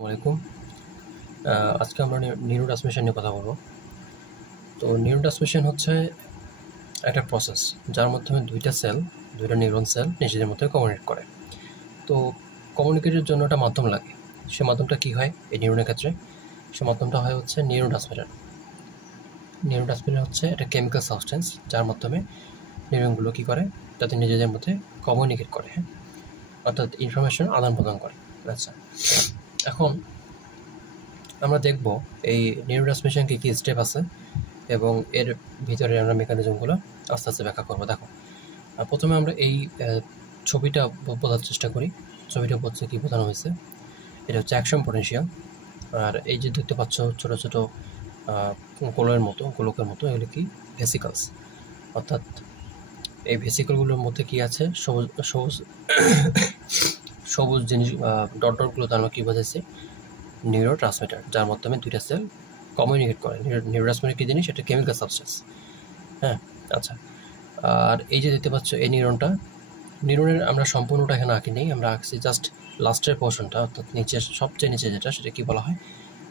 আসসালামাইকুম। আজকে আমরা নিউরোট্রান্সমিশন নিয়ে কথা বলবো। তো নিউরোট্রান্সমিশন হচ্ছে একটা প্রসেস যার মাধ্যমে দুইটা নিউরন সেল নিজেদের মধ্যে কমিউনিকেট করে। তো কমিউনিকেটের জন্য একটা মাধ্যম লাগে। সে মাধ্যমটা কী হয় এই নিউরনের ক্ষেত্রে? সে মাধ্যমটা হয় হচ্ছে নিউরোট্রান্সমিটার। নিউরোট্রান্সমিটার হচ্ছে একটা কেমিক্যাল সাবস্টেন্স যার মাধ্যমে নিউরনগুলো কী করে, তাদের নিজেদের মধ্যে কমিউনিকেট করে, হ্যাঁ, অর্থাৎ ইনফরমেশন আদান প্রদান করে। আচ্ছা, এখন আমরা দেখব এই নিউরোট্রান্সমিশন কী কী স্টেপ আছে এবং এর ভিতরে আমরা মেকানিজমগুলো আস্তে আস্তে ব্যাখ্যা করবো। দেখো, প্রথমে আমরা এই ছবিটা বোঝার চেষ্টা করি। ছবিটা বলছে কী বোঝানো হয়েছে, এটা হচ্ছে অ্যাকশন পটেনশিয়াল। আর এই যে দেখতে পাচ্ছ ছোটো ছোটো গোলকের মতো এগুলো কি ভেসিকলস, অর্থাৎ এই ভেসিকলগুলোর মধ্যে কি আছে, সবুজ সবুজ সবুজ জিনিস ডটগুলো তার কী বোঝাচ্ছে, নিউরোট্রান্সমিটার, যার মাধ্যমে দুইটা সেল কমিউনিকেট করে। নিউরোট্রান্সমিটার কী জিনিস? এটা কেমিক্যাল সাবস্টেন্স, হ্যাঁ। আচ্ছা, আর এই যে দেখতে পাচ্ছ এই নিউরনের আমরা সম্পূর্ণটা এখানে আঁকি নেই, আমরা আঁকছি জাস্ট লাস্টের পোর্শনটা, অর্থাৎ নিচের সবচেয়ে নিচে যেটা, সেটা কী বলা হয়,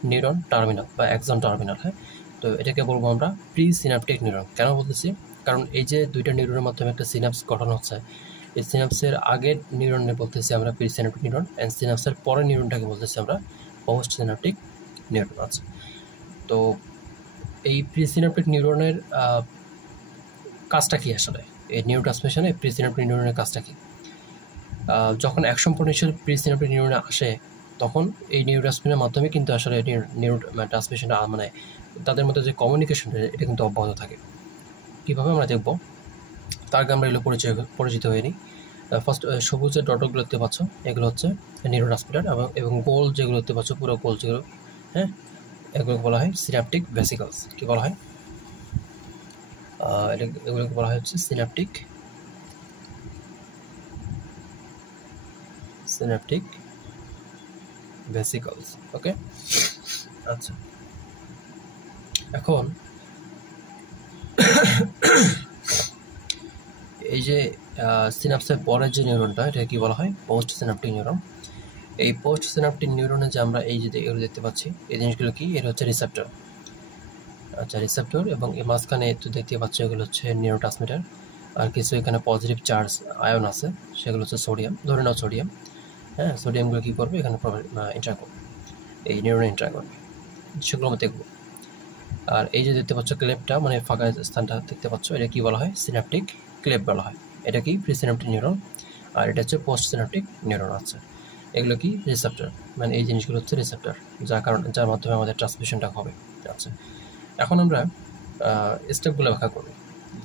নিউরন টার্মিনাল বা এক্সন টার্মিনাল, হ্যাঁ। তো এটাকে বলবো আমরা প্রি সিনাপটিক নিউরন। কেন বলতেছি? কারণ এই যে দুইটা নিউরনের মাধ্যমে একটা সিনাপস গঠন হচ্ছে, এই সিনাপসের আগের নিউরনে বলতেছি আমরা প্রি সিনাপটিক নিউরন, অ্যান্ড সিনাপসের পরের নিউরনটাকে বলতেছি আমরা পোস্ট সিনাপটিক নিউরন। আছে তো এই প্রি সিনাপটিক নিউরনের কাজটা কী আসলে? এই নিউরোট্রান্সমিশনে প্রি সিনাপটিক নিউরনের কাজটা কী? যখন অ্যাকশন পটেনশিয়াল প্রি সিনাপটিক নিউরনে আসে, তখন এই নিউরোট্রান্সমিশনের মাধ্যমে কিন্তু আসলে ট্রান্সমিশনটা মানে তাদের মধ্যে যে কমিউনিকেশনটা, এটা কিন্তু অব্যাহত থাকে। কীভাবে আমরা দেখব, তার আগে আমরা এগুলো পরিচিত হয়ে নিই। ফার্স্ট সবুজের ডটগুলো দেখতে পাচ্ছ, এগুলো হচ্ছে নিউরোট্রান্সমিটার, এবং গোল যেগুলো দেখতে পাচ্ছ, পুরো গোল যেগুলো, হ্যাঁ, এগুলোকে বলা হয় সিনাপটিক ভেসিকলস। কী বলা হয়? এগুলোকে বলা হয় হচ্ছে সিনাপটিক ভেসিকলস। ওকে, আচ্ছা, এখন এই যে সিনাপসের পরের যে নিউরনটা, এটা কি বলা হয়? Post synaptic neuron. এই পোস্ট সিনাপটিক নিউরনে যে আমরা এই যে এগুলো দেখতে পাচ্ছি, এই জিনিসগুলো কি? এটা হচ্ছে রিসেপ্টর। আচ্ছা, রিসেপ্টর, এবং এই মাঝখানে তো দেখতে পাচ্ছ এগুলো হচ্ছে নিউরোট্রান্সমিটার। আর কিছু এখানে পজিটিভ চার্জ আয়ন আছে, সেগুলো হচ্ছে সোডিয়াম, ধরে নাও সোডিয়াম, হ্যাঁ। সোডিয়ামগুলো কী করবে? এখানে ইন্টার করবে, এই নিউরনে ইন্টার করবে, সেগুলো আমরা দেখবো। আর এই যে দেখতে পাচ্ছ ক্লেপটা, মানে ফাঁকা স্থানটা দেখতে পাচ্ছ, এটা কি বলা হয়? সিনাপটিক ক্লেপ বলা হয়। এটা কি? Pre synaptic neuron. আর এটা হচ্ছে পোস্ট সিনাপটিক নিউরন। আছে এগুলো কি? রিসেপ্টর, মানে এই জিনিসগুলো হচ্ছে রিসেপ্টর, যার মাধ্যমে আমাদের ট্রান্সমিশনটা হবে। আচ্ছা, এখন আমরা স্টেপগুলো ব্যাখ্যা করব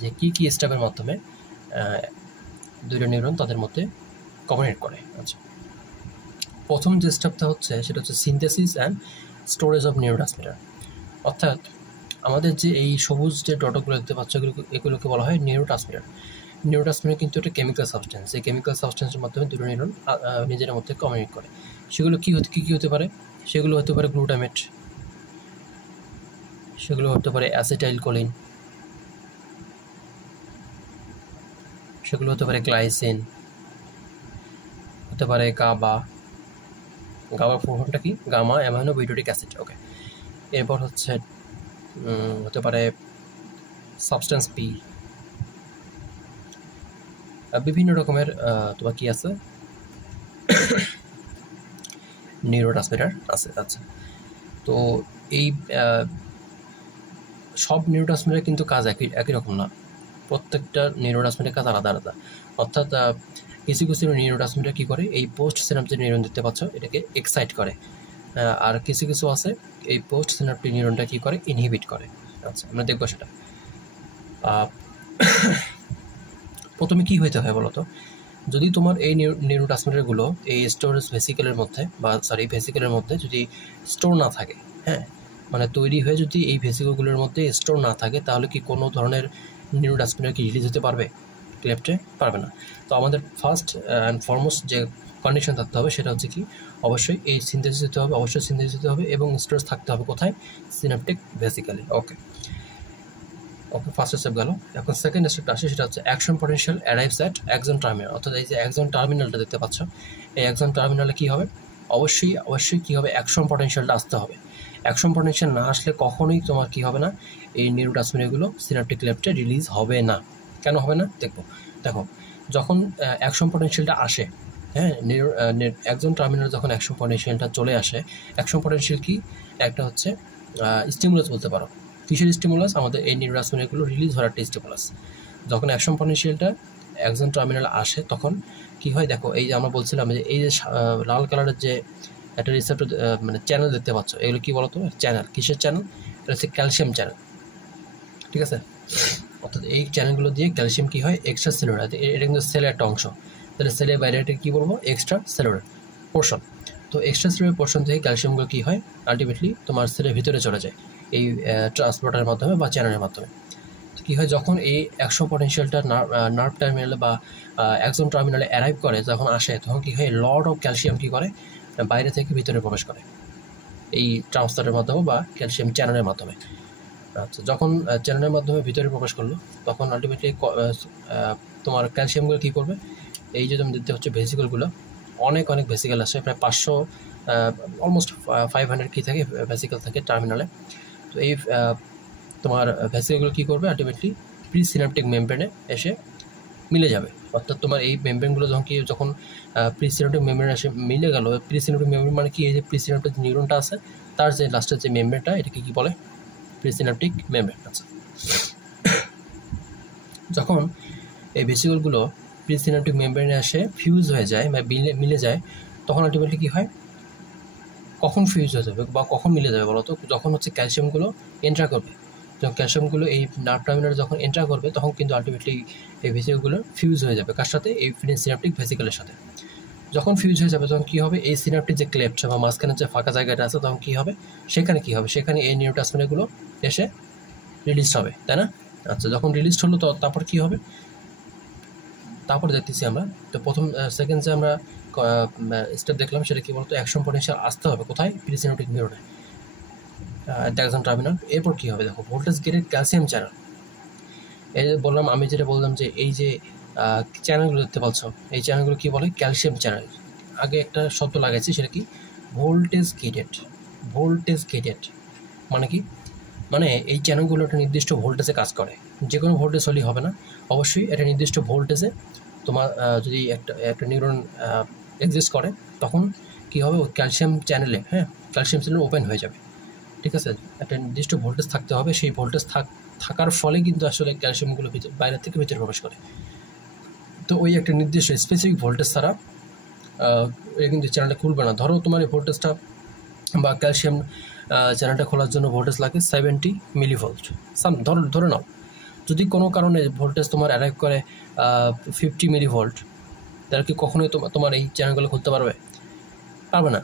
যে কী কী স্টেপের মাধ্যমে দুইটা নিউরন তাদের মধ্যে কমিউনিকেট করে। আচ্ছা, প্রথম যে স্টেপটা হচ্ছে, সেটা হচ্ছে synthesis and storage of neurotransmitter. অর্থাৎ আমাদের যে এই সবুজ যে ডটগুলো দেখতে পাচ্ছ, এগুলোকে বলা হয় নিউরোট্রান্সমিটার। নিউরোট্রান্সমিটার কিন্তু একটা কেমিক্যাল সাবস্টেন্স। এই কেমিক্যাল সাবস্টেন্সের মাধ্যমে দুটো নিউরন নিজের মধ্যে কমিউনিকেট করে। সেগুলো কী হতে পারে? সেগুলো হতে পারে গ্লুটামেট, সেগুলো হতে পারে অ্যাসিটাইল কোলিন, সেগুলো হতে পারে গ্লাইসিন, হতে পারে গাবা ফর্মটা কি? Gamma amino butyric acid. Okay, এরপর হচ্ছে হতে পারে সাবস্টেন্স পি, বিভিন্ন রকমের তোমার কি আছে, নিউরোট্রান্সমিটার আছে। আচ্ছা, তো এই সব নিউরোট্রান্সমিটার কিন্তু কাজ একই রকম না, প্রত্যেকটা নিউরোট্রান্সমিটার কাজ আলাদা আলাদা। অর্থাৎ কিছু কিছু নিউরোট্রান্সমিটার কী করে? এই পোস্ট সিনাপটিক নিউরন দেখতে পাচ্ছ, এটাকে এক্সাইট করে। আর কিছু কিছু আছে এই পোস্ট সিনাপটিক নিউরনটা কী করে? ইনহিবিট করে। আচ্ছা, আমরা দেখবো সেটা। প্রথমে কী হইতে হয় বলো তো? যদি তোমার এই নিউরোট্রান্সমিটারগুলো এই স্টোরেজ ভেসিকেলের মধ্যে ভেসিকেলের মধ্যে যদি স্টোর না থাকে, হ্যাঁ, মানে তৈরি হয়ে যদি এই ভেসিকেলগুলোর মধ্যে স্টোর না থাকে, তাহলে কি কোনো ধরনের নিউরোট্রান্সমিটার কি রিলিজ হতে পারবে? ক্লেপটে পারবে না। তো আমাদের ফার্স্ট অ্যান্ড ফরমোস্ট যে কন্ডিশন থাকতে হবে, সেটা হচ্ছে কি, অবশ্যই এই সিনথেসিস হতে হবে, এবং স্টোরেজ থাকতে হবে কোথায়? সিনাপটিক ভেসিকেলে। ওকে, ফার্স্ট স্টেপ গেল। এখন সেকেন্ড স্টেপটা আসে, সেটা হচ্ছে action potential arrives at axon terminal. অর্থাৎ এই যে এক্সন টার্মিনালটা দেখতে পাচ্ছ, এই এক্সন টার্মিনালে কী হবে? অবশ্যই কী হবে, অ্যাকশন পটেনশিয়ালটা আসতে হবে। অ্যাকশন পটেনশিয়াল না আসলে কখনোই তোমার কী হবে না, এই নিউরোট্রান্সমিটারগুলো সিনাপটিক ক্লেফটে রিলিজ হবে না। কেন হবে না দেখো, যখন অ্যাকশন পটেনশিয়ালটা আসে, হ্যাঁ, একজন টার্মিনাল যখন অ্যাকশন পটেনশিয়ালটা চলে আসে, অ্যাকশন পটেনশিয়াল কি একটা হচ্ছে স্টিমুলাস বলতে পারো। কিসের স্টিমুলাস? আমাদের এই নিউরোট্রান্সমিটারগুলো রিলিজ হওয়ার একটা স্টিমুলাস। যখন অ্যাকশন পটেনশিয়ালটা একজন টার্মিনাল আসে তখন কি হয়, দেখো এই যে আমরা বলছিলাম যে এই যে লাল কালারের যে একটা রিসেপ্টর মানে চ্যানেল দেখতে পাচ্ছ, এগুলো কি বলতো? চ্যানেল। কিসের চ্যানেল? এটা হচ্ছে ক্যালসিয়াম চ্যানেল, ঠিক আছে? অর্থাৎ এই চ্যানেলগুলো দিয়ে ক্যালসিয়াম কী হয়, এক্সট্রা সেলুলার, এটা কিন্তু সেলের একটা অংশ, তাহলে সেলের বাইরে এটা কী বলবো, এক্সট্রা সেলুলার পোর্শন। তো এক্সট্রা সেলুলার পোর্শন থেকে ক্যালসিয়ামগুলো কী হয়, আলটিমেটলি তোমার সেলের ভিতরে চলে যায় এই ট্রান্সপোর্টারের মাধ্যমে বা চ্যানেলের মাধ্যমে। কী হয়, যখন এই অ্যাকশন পটেনশিয়ালটা নার্ভ টার্মিনালে বা একজন টার্মিনালে অ্যারাইভ করে, যখন আসে তখন কী হয়, লট অফ ক্যালসিয়াম কী করে, বাইরে থেকে ভিতরে প্রবেশ করে এই ট্রান্সপোর্টারের মাধ্যমে বা ক্যালসিয়াম চ্যানেলের মাধ্যমে। আচ্ছা, যখন চ্যানেলের মাধ্যমে ভিতরে প্রবেশ করলো তখন আলটিমেটলি তোমার ক্যালসিয়ামগুলো কী করবে, এই যে তুমি দেখতে হচ্ছে ভেসিকলগুলো, অনেক ভেসিকল আসে, প্রায় 500 অলমোস্ট 500 কী থাকে ভেসিকল থাকে টার্মিনালে। তো এই তোমার ভেসিকলগুলো কী করবে, আলটিমেটলি প্রি সিনাপটিক মেমব্রেনে এসে মিলে যাবে। অর্থাৎ তোমার এই মেমব্রেনগুলো যখন প্রি সিনাপটিক মেমব্রেন এসে মিলে গেল, প্রি সিনাপটিক মেমব্রেন মানে কি, এই যে প্রি সিনাপটিক নিউরনটা আছে তার যে লাস্টের যে মেমব্রেনটা, এটাকে কী বলে, প্রিসিনাপটিক মেমব্রেন। আচ্ছা, যখন এই ভেসিকলগুলো প্রিসিনাপটিক মেমব্রেনে এসে ফিউজ হয়ে যায় বা মিলে যায়, তখন আলটিমেটলি কী হয়, কখন ফিউজ হয়ে যাবে বা কখন মিলে যাবে বলো তো? যখন হচ্ছে ক্যালসিয়ামগুলো এন্টার করবে, যখন ক্যালসিয়ামগুলো এই নার্ভ টার্মিনালে যখন এন্টার করবে তখন কিন্তু আলটিমেটলি এই ভেসিকলগুলো ফিউজ হয়ে যাবে। কার সাথে? এই সিনাপটিক ভেসিকলের সাথে। যখন ফিউজ হয়ে যাবে তখন কী হবে, এই সিনাপটিক যে ক্লেফট বা মাঝখানে যে ফাঁকা জায়গাটা আছে তখন কী হবে, সেখানে এই নিউরোট্রান্সমিটারগুলো এসে রিলিজ হবে, তাই না? আচ্ছা, যখন রিলিজ হলো তো তারপর কী হবে, তারপর দেখতেছি আমরা। তো প্রথম সেকেন্ড যে আমরা স্টেপ দেখলাম সেটা কী বলতো, অ্যাকশন পটেনশিয়াল আসতে হবে কোথায়, প্রিসিনাপটিক নিউরনে, একজন টার্মিনাল। এরপর কী হবে, দেখো ভোল্টেজ গেটেড ক্যালসিয়াম চ্যানেল। এই যে বললাম, আমি যেটা বললাম যে এই যে চ্যানেলগুলো দেখতে পাচ্ছ, এই চ্যানেলগুলো কী বলে, ক্যালসিয়াম চ্যানেল। আগে একটা শব্দ লাগাইছি, সেটা কি, ভোল্টেজ গেটেড। মানে কি, মানে এই চ্যানেলগুলো একটা নির্দিষ্ট ভোল্টেজে কাজ করে। যে কোনো ভোল্টেজ হলেই হবে না, অবশ্যই একটা নির্দিষ্ট ভোল্টেজে তোমার যদি একটা নিউরন এক্সিস্ট করে তখন কী হবে, ক্যালসিয়াম চ্যানেলে, ক্যালসিয়াম চ্যানেল ওপেন হয়ে যাবে, ঠিক আছে? একটা নির্দিষ্ট ভোল্টেজ থাকতে হবে, সেই ভোল্টেজ থাকার ফলে কিন্তু আসলে ক্যালসিয়ামগুলো বাইরে থেকে ভিতরে প্রবেশ করে। তো ওই একটা নির্দিষ্ট স্পেসিফিক ভোল্টেজ ছাড়া কিন্তু চ্যানেলটা খুলবে না। ধরো তোমার এই ভোল্টেজটা বা ক্যালসিয়াম চ্যানেলটা খোলার জন্য ভোল্টেজ লাগে 70 মিলিভোল্ট, ধরে নাও। যদি কোনো কারণে ভোল্টেজ তোমার অ্যারাইভ করে 50 মিলিভোল্ট, তাহলে কি কখনোই তোমার এই চ্যানেলগুলো খুলতে পারবে না।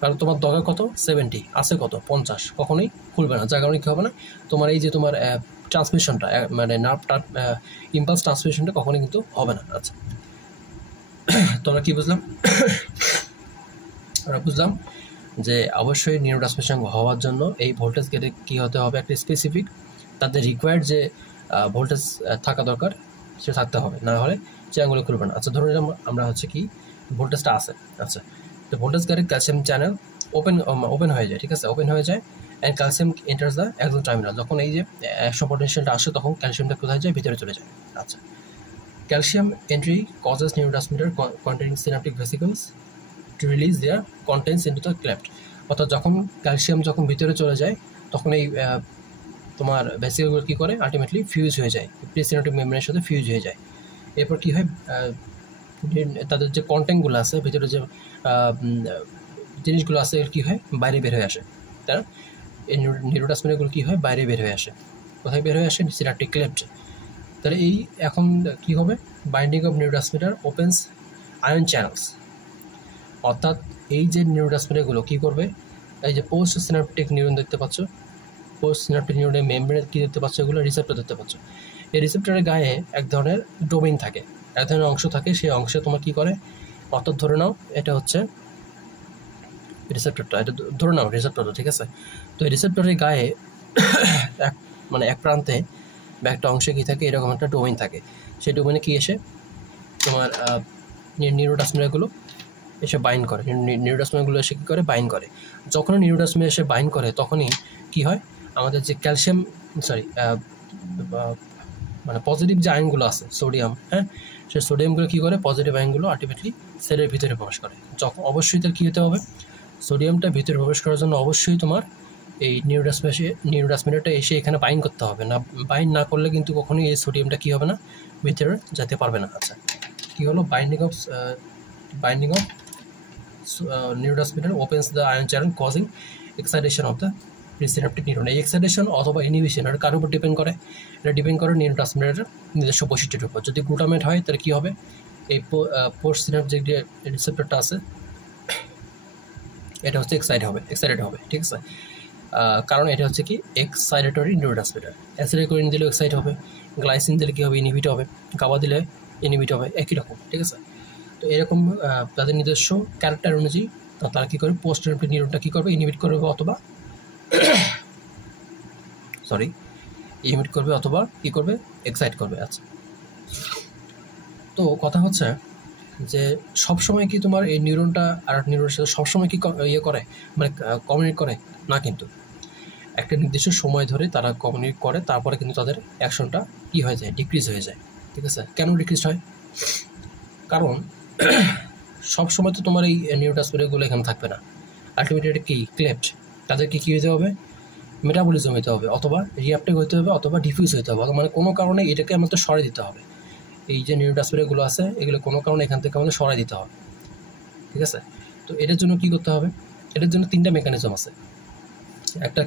কারণ তোমার দরকার কত, 70, আছে কত, 50, কখনোই খুলবে না। যার কারণে কী হবে না, তোমার এই যে তোমার ট্রান্সমিশনটা মানে নার্ভটার ইম্পালস ট্রান্সমিশনটা কখনোই কিন্তু হবে না। আচ্ছা, তোমরা কী বুঝলাম? আমরা বুঝলাম যে অবশ্যই নিউরোট্রান্সমিশন হওয়ার জন্য এই ভোল্টেজ গেটে কী হতে হবে, একটা স্পেসিফিক তাদের রিকোয়ার্ড যে ভোল্টেজ থাকা দরকার সেটা থাকতে হবে, না হলে চ্যানেলগুলো খুলবে না। আচ্ছা, ধরে নিলাম আমরা হচ্ছে কি ভোল্টেজটা আছে। আচ্ছা, তো ভোল্টেজ গেটে ক্যালসিয়াম চ্যানেল ওপেন হয়ে যায়, ঠিক আছে? ওপেন হয়ে যায় অ্যান্ড ক্যালসিয়াম এন্টার্স দ্য একজন টার্মিনাল। যখন এই যে অ্যাকশন পটেনশিয়ালটা আসে তখন ক্যালসিয়ামটা কোথায় যায়, ভিতরে চলে যায়। আচ্ছা, calcium entry causes neurotransmitter containing synaptic vesicles to release their contents into the cleft. অর্থাৎ যখন ক্যালসিয়াম ভিতরে চলে যায় তখন এই তোমার ভেসিকলগুলো কী করে, আলটিমেটলি ফিউজ হয়ে যায়, প্রিসিনাপটিক মেমব্রেনের সাথে ফিউজ হয়ে যায়। এরপর কী হয়, তাদের যে কন্টেন্টগুলো আছে, ভিতরে যে জিনিসগুলো আছে কী হয়, বাইরে বের হয়ে আসে, তাই না? এই নিউরোট্রান্সমিটারগুলো কী হয়, বাইরে বের হয়ে আসে। কোথায় বের হয়ে আসে, সিনাপটিক ক্লেফট। তাহলে এই এখন কী হবে, binding of neurotransmitter opens ion channels. অর্থাৎ এই যে নিউরোট্রান্সমিটারগুলো কী করবে, এই যে পোস্ট সিনাপটিক নিউরন দেখতে পাচ্ছ, পোস্ট সিনাপটিক নিউরনের মেমব্রেন কী দেখতে পাচ্ছ, এগুলো রিসেপ্টর দেখতে পাচ্ছ। এই রিসেপ্টরের গায়ে এক ধরনের ডোমেইন থাকে, এক ধরনের অংশ থাকে, সেই অংশে তোমার কী করে, অর্থাৎ ধরে নাও এটা হচ্ছে রিসেপ্টরটা, এটা ধরে নাও রিসেপ্টরটা, ঠিক আছে? তো এই রিসেপ্টরের গায়ে এক প্রান্তে বা একটা অংশে কী থাকে, এরকম একটা ডোমেইন থাকে। সেই ডোমেইনে কী এসে তোমার নিউরোট্রান্সমিটারগুলো এসে বাইন্ড করে, নিউরোট্রান্সমিটারগুলো এসে কী করে, বাইন্ড করে। যখনই নিউরোট্রান্সমিটার এসে বাইন্ড করে তখনই কী হয়, আমাদের যে ক্যালসিয়াম মানে পজিটিভ যে আয়নগুলো আছে সোডিয়াম, হ্যাঁ, সেই সোডিয়ামগুলো কী করে, পজিটিভ আয়নগুলো আলটিমেটলি সেলের ভিতরে প্রবেশ করে। যখন অবশ্যই তার কী হতে হবে, সোডিয়ামটা ভিতরে প্রবেশ করার জন্য অবশ্যই তোমার এই নিউরোট্রান্সমিটারটা এসে এখানে বাইন্ড করতে হবে। না বাইন্ড না করলে কিন্তু কখনোই এই সোডিয়ামটা কী হবে না, ভিতরে যেতে পারবে না। আচ্ছা, কী হলো, binding of neurotransmitter opens the ion channel causing excitation of the presynaptic neuron. এই এক্সাইটেশন অথবা ইনহিবিশন এটা কার উপর ডিপেন্ড করে, এটা ডিপেন্ড করে নিউরোট্রান্সমিটারের নিজস্ব বৈশিষ্ট্যের উপর। যদি গ্লুটামেট হয় তাহলে কী হবে, এই পোস্ট সিনাপটিক যে রিসেপ্টরটা আছে এটা হচ্ছে এক্সাইটেড হবে, ঠিক আছে। কারণ এটা হচ্ছে কি এক্সাইটেটরি নিউরোট্রান্সমিটার। অ্যাসিটাইলকোলিন দিলে এক্সাইট হবে, গ্লাইসিন দিলে কী হবে, ইনহিবিট হবে, গাবা দিলে ইনহিবিট হবে, একই রকম, ঠিক আছে। তো এরকম তাদের নিজস্ব ক্যারেক্টার অনুযায়ী তারা কী করে, পোস্ট সিনাপটিক নিউরনটা কী করবে, ইনহিবিট করবে অথবা কী করবে, এক্সাইট করবে। আচ্ছা, তো কথা হচ্ছে যে সবসময় কি তোমার এই নিউরনটা আর নিউরনের সাথে সবসময় কি ইয়ে করে, মানে কমিউনিকেট করে না, কিন্তু একটা নির্দিষ্ট সময় ধরে তারা কমিউনিকেট করে, তারপরে কিন্তু তাদের অ্যাকশনটা কী হয়ে যায়, ডিক্রিজ হয়ে যায়, ঠিক আছে। কেন ডিক্রিজ হয়, কারণ সবসময় তো তোমার এই নিউরোট্রান্সমিটারগুলো এখানে থাকবে না। আলটিমেটলি কি ক্লেপ্ট, তাদেরকে কী হতে হবে, মেটাবলিজম হতে হবে, অথবা রিঅ্যাপটেক হতে হবে, অথবা ডিফিউজ হতে হবে, মানে কোনো কারণে এটাকে আমাদের সরে দিতে হবে। এই যে নিউরোট্রান্সমিটারগুলো আছে এগুলো কোনো কারণে এখান থেকে আমাদের সরাই দিতে হবে, ঠিক আছে। তো এটার জন্য কী করতে হবে, এটার জন্য তিনটা মেকানিজম আছে। একটা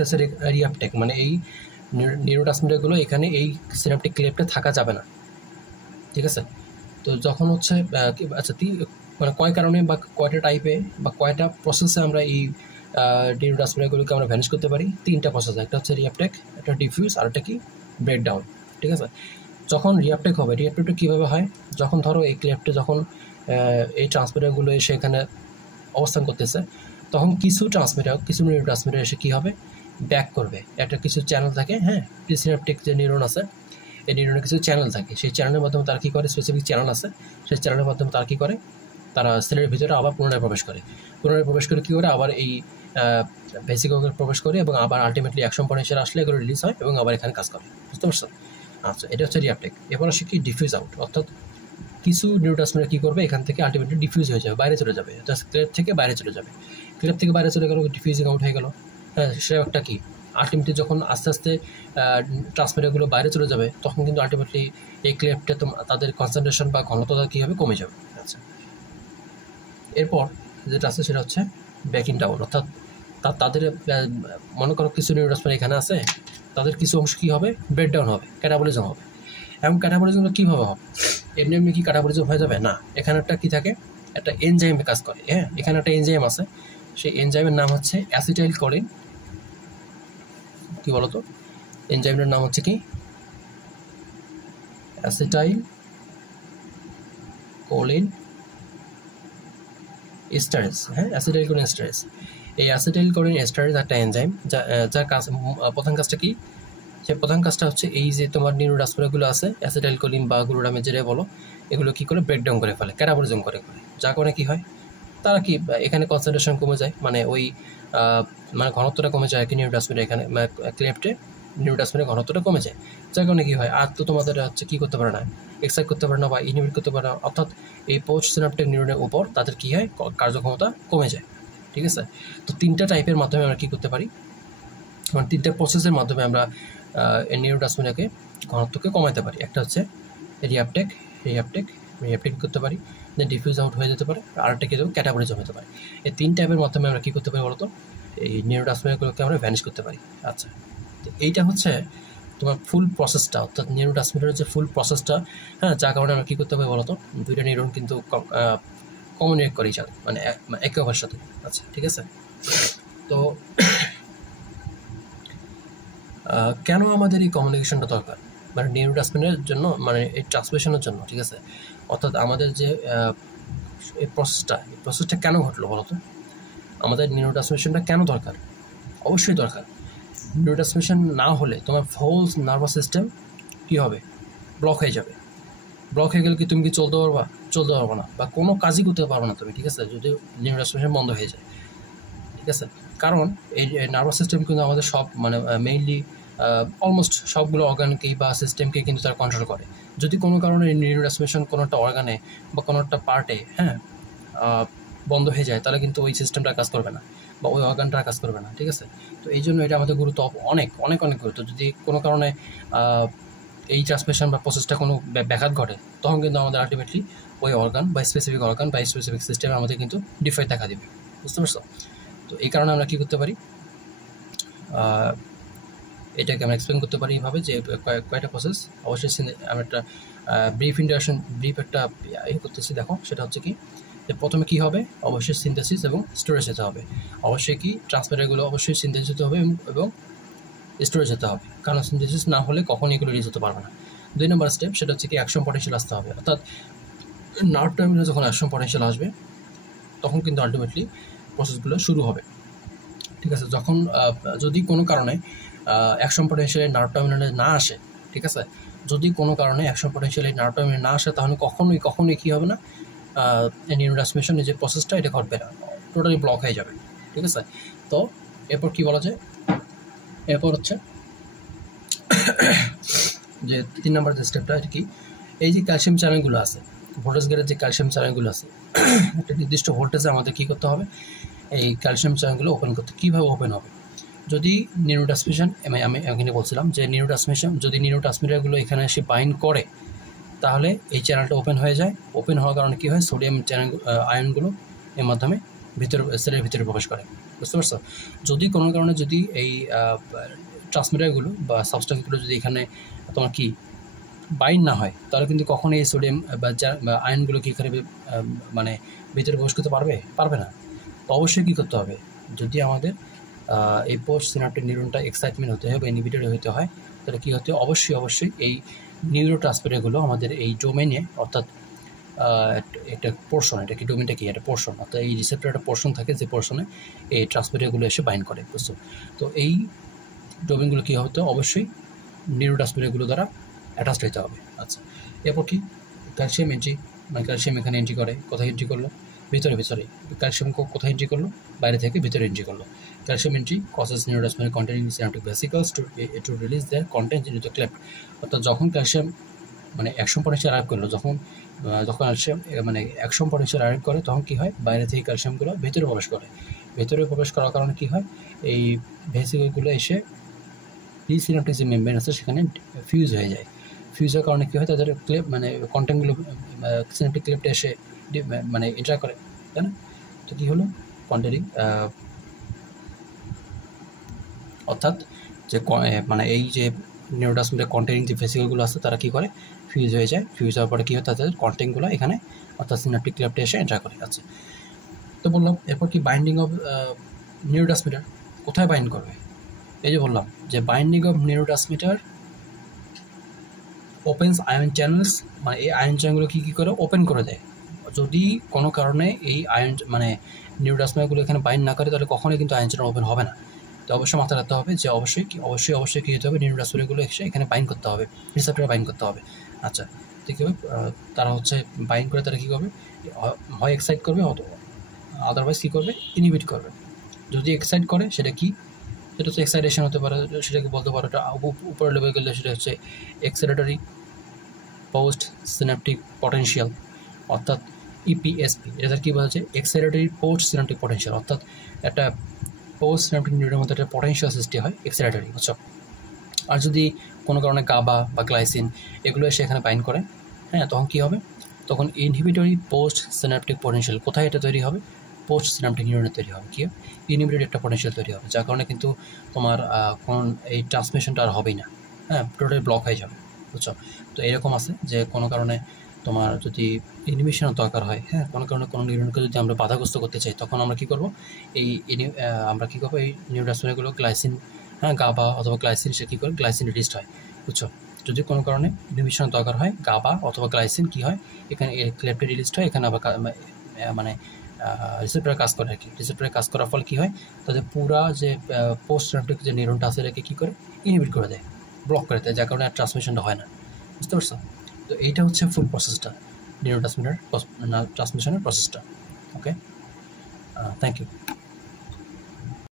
হচ্ছে রিঅ্যাপটেক, মানে এই নিউরোট্রান্সমিটারগুলো এখানে এই সিনাপটিক ক্লেপ্টে থাকা যাবে না, ঠিক আছে। তো যখন হচ্ছে আচ্ছা মানে কয় কারণে বা কয়টা টাইপে বা কয়টা প্রসেসে আমরা এই নিউরোট্রান্সমিটারগুলোকে আমরা ভ্যানিশ করতে পারি, তিনটা প্রসেস। একটা হচ্ছে রিঅ্যাপটেক, একটা ডিফিউজ, আর একটা কি ব্রেকডাউন, ঠিক আছে। যখন রিঅ্যাপটেক হবে, রিঅ্যাপটেকটা কীভাবে হয়, যখন ধরো এই ক্লেপ্টে যখন এই ট্রান্সমিটারগুলো এসে এখানে অবস্থান করতেছে, তখন কিছু নিউরোট্রান্সমিটার এসে কী হবে, ব্যাক করবে। একটা কিছু চ্যানেল থাকে, হ্যাঁ, প্রিসিনাপটিক যে নিউরন আছে এই নিউরনের কিছু চ্যানেল থাকে, সেই চ্যানেলের মাধ্যমে তারা কী করে, স্পেসিফিক চ্যানেল আছে, সেই চ্যানেলের মাধ্যমে তারা কী করে, তারা সেলের ভিতরে আবার পুনরায় প্রবেশ করে কী করে, আবার এই বেসিক অর্গানে প্রবেশ করে এবং আবার আলটিমেটলি অ্যাকশন পটেনশিয়াল আসলে এগুলো রিলিজ হয় এবং আবার এখানে কাজ করে, বুঝতে পারছো। আচ্ছা, এটা হচ্ছে রিঅ্যাপটেক। এবার আসে কি ডিফিউজ আউট, অর্থাৎ কিছু নিউরোট্রান্সমিটার কী করবে, এখান থেকে আলটিমেটলি ডিফিউজ হয়ে যাবে, বাইরে চলে যাবে, জাস্ট ক্লেপ থেকে বাইরে চলে যাবে। ক্লেপ থেকে বাইরে চলে গেল, ডিফিউজিং আউট হয়ে গেল, হ্যাঁ। সে একটা কি আলটিমেটলি যখন আস্তে আস্তে ট্রান্সমিটারগুলো বাইরে চলে যাবে, তখন কিন্তু আলটিমেটলি এই ক্লেপটা তাদের কনসেন্ট্রেশন বা ঘনত্বটা কী হবে, কমে যাবে। আচ্ছা, এরপর যেটা আছে সেটা হচ্ছে ব্যাকিং ডাউন, অর্থাৎ তাদের মনে করো কিছু নিউরোট্রান্সমিটার এখানে আছে, তাদের কিছু অংশ কী হবে, ব্রেকডাউন হবে, ক্যাটাবলিজম হবে। এবং ক্যাটাবলিজমটা কীভাবে হবে, এমনি কি ক্যাটাবলিজম হয়ে যাবে না, এখানে একটা কী থাকে, একটা এনজাইমে কাজ করে, হ্যাঁ। এখানে একটা এনজাইম আছে, সেই এনজাইমের নাম হচ্ছে অ্যাসিটাইলকোলিন। কী বলো তো, এনজাইমের নাম হচ্ছে কি অ্যাসিটাইলকোলিন এস্টারেজ, হ্যাঁ, অ্যাসিটাইলকোলিন এস্টারেজ। এই অ্যাসিটাইলকোলিন এস্টারেজ একটা এনজাইম, যার কাজ, প্রধান কাজটা কি, সেই প্রধান কাজটা হচ্ছে এই যে তোমার নিউরোট্রান্সমিটারগুলো আছে অ্যাসিটাইলকোলিন বা গ্লুটামেট যেটাই বলো, এগুলো কী করে ব্রেকডাউন করে ফেলে, ক্যাটাবলিজম করে, যার কারণে কী হয়, তারা কি এখানে কনসেন্ট্রেশন কমে যায়, মানে ওই মানে ঘনত্বটা কমে যায়, কি নিউরোট্রান্সমিটার এখানে ক্লেপ্টে নিউরোট্রান্সমিটার ঘনত্বটা কমে যায়, যার কারণে কী হয়, আর তো তোমাদের হচ্ছে কী করতে পারে না, এক্সাইট করতে পারে না বা ইনহিবিট করতে পারে না, অর্থাৎ এই পোস্ট সিনাপটিক নিউরনের উপর তাদের কী হয়, কার্যক্ষমতা কমে যায়, ঠিক আছে। তো তিনটা টাইপের মাধ্যমে আমরা কী করতে পারি, মানে তিনটা প্রসেসের মাধ্যমে আমরা এই নিউরোট্রান্সমিটারকে ঘনত্বকে কমাতে পারি। একটা হচ্ছে রিঅ্যাপটেক করতে পারি, দেন ডিফিউজ আউট হয়ে যেতে পারে, আরেকটা কিন্তু ক্যাটাবলিজম হতে পারে। এই তিন টাইপের মাধ্যমে আমরা কী করতে পারি বলতো, এই নিউরোট্রান্সমিটারগুলোকে আমরা ভ্যানিশ করতে পারি। আচ্ছা, তো এইটা হচ্ছে তোমার ফুল প্রসেসটা, অর্থাৎ নিউরোট্রান্সমিটারের যে ফুল প্রসেসটা, হ্যাঁ, যার কারণে আমরা কী করতে পারি বলতো, দুইটা নিউরন কিন্তু কমিউনিকেট করে ইচ আদার, মানে একে অপরের সাথে। আচ্ছা, ঠিক আছে। তো কেন আমাদের এই কমিউনিকেশনটা দরকার, মানে নিউরোট্রান্সমিটারের জন্য, মানে এই ট্রান্সমিশনের জন্য, ঠিক আছে। অর্থাৎ আমাদের যে এই প্রসেসটা কেন ঘটলো বলো তো, আমাদের নিউরোট্রান্সমিশনটা কেন দরকার, অবশ্যই দরকার। নিউরোট্রান্সমিশন না হলে তোমার হোল নার্ভাস সিস্টেম কী হবে, ব্লক হয়ে যাবে। ব্লক হয়ে গেলে কি তুমি কি চলতে পারবা, চলতে পারবো না বা কোনো কাজই করতে পারবো না তুমি, ঠিক আছে, যদি নিউরোট্রান্সমিশন বন্ধ হয়ে যায়, ঠিক আছে। কারণ এই নার্ভাস সিস্টেম কিন্তু আমাদের সব মানে মেইনলি অলমোস্ট সবগুলো অর্গানকেই বা সিস্টেমকে কিন্তু তারা কন্ট্রোল করে। যদি কোনো কারণে নিউরোট্রান্সমিশন কোনো একটা অর্গানে বা কোনো একটা পার্টে বন্ধ হয়ে যায়, তাহলে কিন্তু ওই সিস্টেমটা কাজ করবে না বা ওই অর্গানটা কাজ করবে না, ঠিক আছে। তো এই জন্য এটা আমাদের গুরুত্ব অনেক অনেক অনেক গুরুত্ব। যদি কোনো কারণে এই ট্রান্সমিশন বা প্রসেসটা কোনো ব্যাঘাত ঘটে, তখন কিন্তু আমাদের আলটিমেটলি ওই অর্গান বা স্পেসিফিক অর্গান বা স্পেসিফিক সিস্টেমে আমাদের কিন্তু ডিফেক্ট দেখা দেবে, বুঝতে পারছো? তো এই কারণে আমরা কী করতে পারি, এটাকে আমরা এক্সপ্লেন করতে পারি এইভাবে যে কয়েকটা প্রসেস। অবশ্যই আমরা একটা ব্রিফ একটা করতেছি, দেখো সেটা হচ্ছে কি, যে প্রথমে কী হবে, অবশ্যই সিনথেসিস এবং স্টোরেজ হতে হবে। অবশ্যই কি ট্রান্সমিটারগুলো অবশ্যই সিনথেসিস হতে হবে এবং স্টোরেজ হতে হবে, কারণ সিনথেসিস না হলে কখনই এগুলো রিলিজ হতে পারবে না। 2 নম্বর স্টেপ সেটা হচ্ছে কি অ্যাকশন পটেনশিয়াল আসতে হবে, অর্থাৎ নার্ভ টার্মিনালে যখন অ্যাকশন পটেনশিয়াল আসবে তখন কিন্তু আলটিমেটলি প্রসেসগুলো শুরু হবে, ঠিক আছে। যখন যদি কোনো কারণে অ্যাকশন পটেনশিয়ালে নার্ভ টার্মিনালে না আসে, ঠিক আছে, যদি কোনো কারণে অ্যাকশন পটেনশিয়ালে নার্ভ টার্মিনালে না আসে, তাহলে কখনোই কী হবে না, নিউরোট্রান্সমিশনের যে প্রসেসটা এটা ঘটবে না, টোটালি ব্লক হয়ে যাবে, ঠিক আছে। তো এরপর কী বলা যায়, এরপর হচ্ছে যে 3 নম্বর যে স্টেপটা আর কি, এই যে ক্যালসিয়াম চ্যানেলগুলো আছে, ভোল্টেজ গেটের যে ক্যালসিয়াম চ্যানেলগুলো আছে, একটা নির্দিষ্ট ভোল্টেজে আমাদের কী করতে হবে, এই ক্যালসিয়াম চ্যানেলগুলো ওপেন করতে। কীভাবে ওপেন হবে, যদি নিউরোট্রান্সমিশন, আমি এখানে বলছিলাম যে যদি নিউরোট্রান্সমিটারগুলো এখানে এসে বাইন্ড করে, তাহলে এই চ্যানেলটা ওপেন হয়ে যায়। ওপেন হওয়ার কারণে কী হয়, সোডিয়াম চ্যানেল আয়নগুলো এর মাধ্যমে সেলের ভিতরে প্রবেশ করে, বুঝতে পারছো? যদি কোনো কারণে যদি এই ট্রান্সমিটারগুলো বা সাবস্টেন্সগুলো যদি এখানে তোমার কি বাইন্ড না হয়, তাহলে কিন্তু কখনোই এই সোডিয়াম বা আয়নগুলো কী করে মানে ভিতরে প্রবেশ করতে পারবে না। তো অবশ্যই কী করতে হবে, যদি আমাদের এই পোস্ট সিনাপটিক নিউরনটা এক্সাইটমেন্ট হতে হয় বা ইনহিবিটরি হতে হয়, তাহলে কী হতে হয়, অবশ্যই এই নিউরোট্রান্সমিটারগুলো আমাদের এই ডোমেনে, অর্থাৎ একটা পোর্শন, এটা কি ডোমেনটা কি, একটা পোর্শন, অর্থাৎ এই রিসেপ্টর একটা পোর্শন থাকে যে পোর্শনে এই ট্রান্সমিটারগুলো এসে বাইন্ড করে, বুঝছো? তো এই ডোমেনগুলো কী হতে হবে, অবশ্যই নিউরোট্রান্সমিটারগুলো দ্বারা অ্যাটাচড হতে হবে। আচ্ছা, এরপর কি ক্যালসিয়াম এন্ট্রি, মানে ক্যালসিয়াম এখানে এন্ট্রি করে, কোথায় এন্ট্রি করলো, ভিতরে ক্যালসিয়াম কোথায় এন্ট্রি করলো, বাইরে থেকে ভিতরে এন্ট্রি করলো। Calcium entry causes neurotransmitter containing synaptic vesicles to release their contents into the cleft, অর্থাৎ যখন ক্যালসিয়াম মানে অ্যাকশন পটেনশিয়াল আরেভ করলো, যখন ক্যালসিয়াম মানে অ্যাকশন পটেনশিয়াল আরেভ করে, তখন কী হয়, বাইরে থেকে ক্যালসিয়ামগুলো ভেতরে প্রবেশ করার কারণে কী হয়, এই ভেসিকলগুলো এসে প্রিসিনাপটিক যে মেমব্রেন আছে সেখানে ফিউজ হয়ে যায়। ফিউজ হওয়ার কারণে কী হয়, তাদের মানে কন্টেন্টগুলো সিনাপটিক ক্লেপ্টে এসে মানে ইন্টার করে, তাই না? তো কী হলো, কন্টেন্টিং অর্থাৎ যে মানে এই যে নিউরোট্রান্সমিটার কন্টেনিং যে ভেসিকলগুলো আছে, তারা কী করে, ফিউজ হয়ে যায়। ফিউজ হওয়ার পরে কী হয়, তাদের কন্টেন্টগুলো এখানে অর্থাৎ সিনাপটিক ক্লেপ্টে এসে এন্টার করে। আচ্ছা, তো বললাম এরপর কি বাইন্ডিং অফ নিউরোট্রান্সমিটার কোথায় বাইন্ড করবে, এই যে বললাম যে binding of neurotransmitter opens ion channels, মানে এই আয়ন চ্যানেলগুলো কী করে ওপেন করে দেয়। যদি কোনো কারণে এই আয়ন মানে নিউরোট্রান্সমিটারগুলো এখানে বাইন্ড না করে, তাহলে কখনোই কিন্তু আয়ন চ্যানেল ওপেন হবে না। তো অবশ্যই মাথায় রাখতে হবে যে অবশ্যই কী হতে হবে, নিউরোট্রান্সমিটারগুলো এখানে বাইন্ড করতে হবে, রিসেপ্টরে বাইন্ড করতে হবে। আচ্ছা, তো কী হবে, তারা হচ্ছে বাইন্ড করে তারা কী করবে, হয় এক্সাইট করবে, আদারওয়াইজ কী করবে, ইনহিবিট করবে। যদি এক্সাইট করে সেটা হচ্ছে এক্সাইটেশন হতে পারে, সেটাকে বলতে পারো এটা উপরের লেভেল গেলে সেটা হচ্ছে এক্সেলেটরি পোস্ট সিনাপটিক পটেনশিয়াল, অর্থাৎ ইপিএসপি। এটা কী বলা হচ্ছে, এক্সেলেটরি পোস্ট সিনাপটিক পটেনশিয়াল, অর্থাৎ একটা পোস্ট সিনাপটিক নিউরনের মধ্যে একটা পটেনশিয়াল সৃষ্টি হয় এক্সেলেটরি, বুঝছো? আর যদি কোনো কারণে গাবা বা গ্লাইসিন এগুলো এসে এখানে বাইন্ড করে, হ্যাঁ, তখন কী হবে, তখন ইনহিবিটরি পোস্ট সিনাপটিক পটেনশিয়াল কোথায় এটা তৈরি হবে, পোস্ট সিনাপটিক নিউরনে তৈরি হবে। কী হবে, ইনহিবিটরি একটা পটেনশিয়াল তৈরি হবে, যার কারণে কিন্তু তোমার কোন এই ট্রান্সমিশনটা আর হবেই না, হ্যাঁ, টোটালি ব্লক হয়ে যাবে, বুঝছো? তো এরকম আছে যে কোনো কারণে তোমার যদি ইনহিবিশনের দরকার হয়, হ্যাঁ, কোনো কারণে কোনো নিউরনকে যদি আমরা বাধাগ্রস্ত করতে চাই, তখন আমরা কী করবো, এই নিউরোট্রান্সমিটারগুলো গ্লাইসিন, হ্যাঁ, গাবা অথবা গ্লাইসিন, সে কী করে, গ্লাইসিন রিলিজড হয়, বুঝছো? যদি কোনো কারণে ইনহিবিশনের দরকার হয়, গাবা অথবা গ্লাইসিন কী হয়, এখানে ক্লেপ্টে রিলিজড হয়, এখানে আবার মানে রিসেপ্টরে কাজ করে আর কি। রিসেপ্টরে কাজ করার ফলে কী হয়, তাদের পুরা যে পোস্ট সিনাপটিক যে নিউরনটা আছে এটাকে কী করে, ইনহিবিট করে দেয়, ব্লক করে দেয়, যার কারণে আর ট্রান্সমিশনটা হয় না, বুঝতে পারছো? তো এইটা হচ্ছে ফুল প্রসেসটা। নিউরোট্রান্সমিটার ট্রান্সমিশনের প্রসেসটা। ওকে, থ্যাংক ইউ।